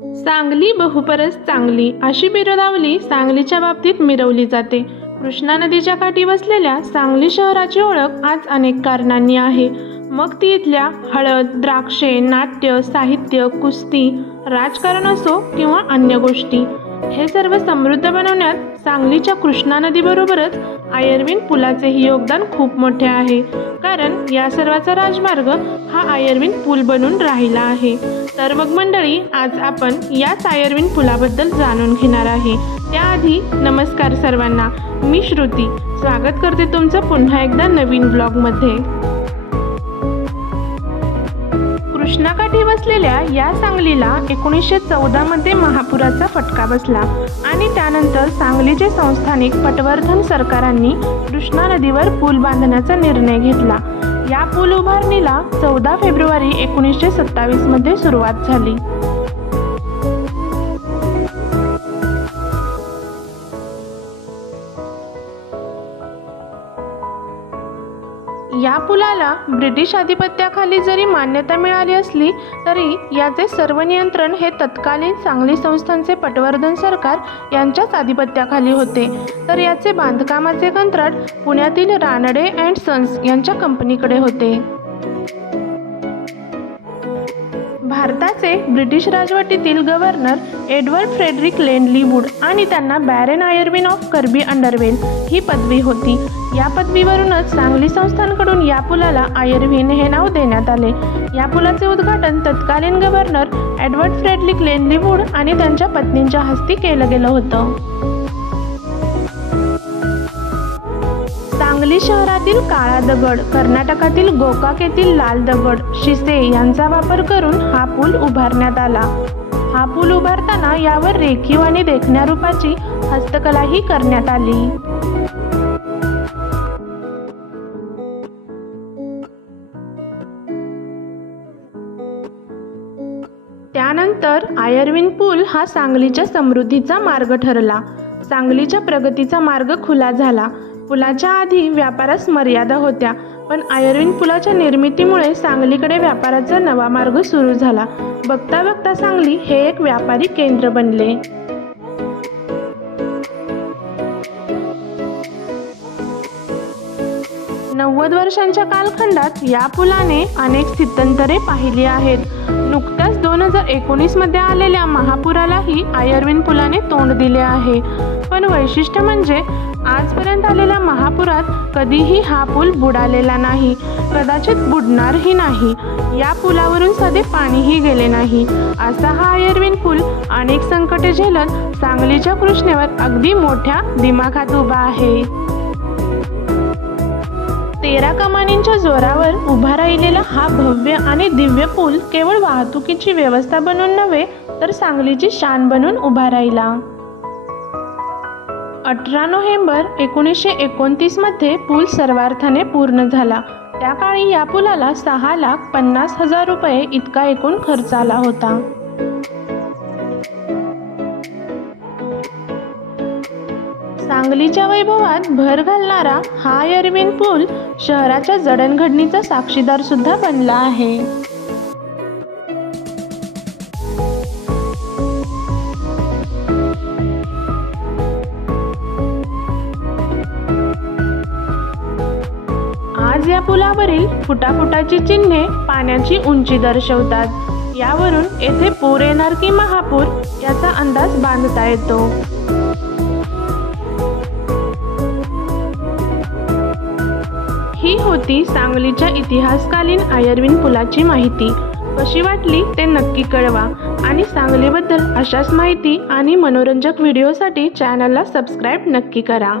सांगली बहुपरस चांगली अशी बिरुदावली सांगलीच्या बाबतीत मिरवली जाते. कृष्णा नदीच्या काठी वसलेल्या सांगली शहराची ओळख आज अनेक कारणांनी आहे. मग ती इथल्या हळद द्राक्षे नाट्य साहित्य कुस्ती राजकारण असो किंवा अन्य गोष्टी. हे सर्व समृद्ध बनवण्यात सांगलीच्या कृष्णा नदीबरोबरच आयर्विन पुलाचेही योगदान खूप मोठे आहे. कारण या सर्वाचा राजमार्ग हा आयर्विन पूल बनून राहिला आहे. तर मग मंडळी आज आपण याच आयर्विन पुलाबद्दल जाणून घेणार आहे. त्याआधी नमस्कार सर्वांना. मी श्रुती. स्वागत करते तुमचं पुन्हा एकदा नवीन ब्लॉगमध्ये. कृष्णाकाठी बसलेल्या या सांगलीला एकोणीसशे चौदामध्ये महापुराचा फटका बसला. आणि त्यानंतर सांगलीचे संस्थानिक पटवर्धन सरकारांनी कृष्णा नदीवर पूल बांधण्याचा निर्णय घेतला. या पूल उभारणीला चौदा फेब्रुवारी एकोणीसशे सत्तावीसमध्ये सुरुवात झाली. या पुलाला ब्रिटिश आधिपत्याखाली जरी मान्यता मिळाली असली तरी याचे सर्व नियंत्रण हे तत्कालीन सांगली संस्थांचे पटवर्धन सरकार यांच्याच आधिपत्याखाली होते. तर याचे बांधकामाचे कंत्राट पुण्यातील रानडे अँड सन्स यांच्या कंपनीकडे होते. भारताचे British राजवटीतील governor Edward Frederick Lindley Wood आणि त्यांना baron Irwin of Kirby Underdale ही पदवी होती. या पदवीवरूनच सांगली संस्थांकडून या पुलाला आयर्विन हे नाव देण्यात आले. या पुलाचे उद्घाटन तत्कालीन governor Edward Frederick Lindley Wood आणि त्यांच्या पत्नींच्या हस्ती केलं गेलं होतं. सांगली शहरातील काळा दगड कर्नाटकातील गोकाक येथील लाल दगड शिसे यांचा वापर करून हा पूल उभारण्यात आला. हा पूल उभारताना यावर रेखीव आणि देखण्या रूपाची हस्तकलाही करण्यात आली. त्यानंतर आयर्विन पूल हा सांगलीच्या समृद्धीचा मार्ग ठरला. सांगलीच्या प्रगतीचा मार्ग खुला झाला. पुलाच्या आधी व्यापारास मर्यादा होत्या पण आयर्विन पुलाच्या निर्मितीमुळे सांगलीकडे व्यापाराचा नवा मार्ग सुरू झाला. बघता बघता सांगली हे एक व्यापारी केंद्र बनले. नव्वद वर्षांच्या कालखंडात या पुलाने अनेक स्थित्यंतरे पाहिली आहेत. नुकत्याच दोन हजार एकोणीसमध्ये आलेल्या महापुरालाही आयर्विन पुलाने तोंड दिले आहे. पण वैशिष्ट्य म्हणजे आजपर्यंत आलेल्या महापुरात कधीही हा पूल बुडालेला नाही. कदाचित बुडणारही नाही. या पुलावरून साधे पाणीही गेले नाही. असा हा आयर्विन पूल अनेक संकटे झेलत सांगलीच्या कृष्णेवर अगदी मोठ्या दिमाखात उभा आहे. तेरा कमानींच्या जोरावर उभा राहिलेला हा भव्य आणि दिव्य पूल केवळ वाहतुकीची व्यवस्था बनून नव्हे तर सांगलीची शान बनून उभा राहिला. अठरा नोव्हेंबर एकोणीसशे एकोणतीसमध्ये पूल सर्वार्थाने पूर्ण झाला. त्या काळी या पुलाला सहा लाख पन्नास हजार रुपये इतका एकूण खर्च आला होता. सांगलीच्या वैभवात भर घालणारा हा अरविंद पूल शहराच्या जडणघडणीचा साक्षीदार सुद्धा बनला आहे. आज या पुलावरील फुटाफुटाची चिन्हे पाण्याची उंची दर्शवतात. यावरून येथे पूर येणार की महापूर याचा अंदाज बांधता येतो. ही होती सांगलीच्या इतिहासकालीन आयर्विन पुलाची माहिती. कशी वाटली ते नक्की कळवा आणि सांगलीबद्दल अशाच माहिती आणि मनोरंजक व्हिडिओसाठी चॅनलला सबस्क्राईब नक्की करा.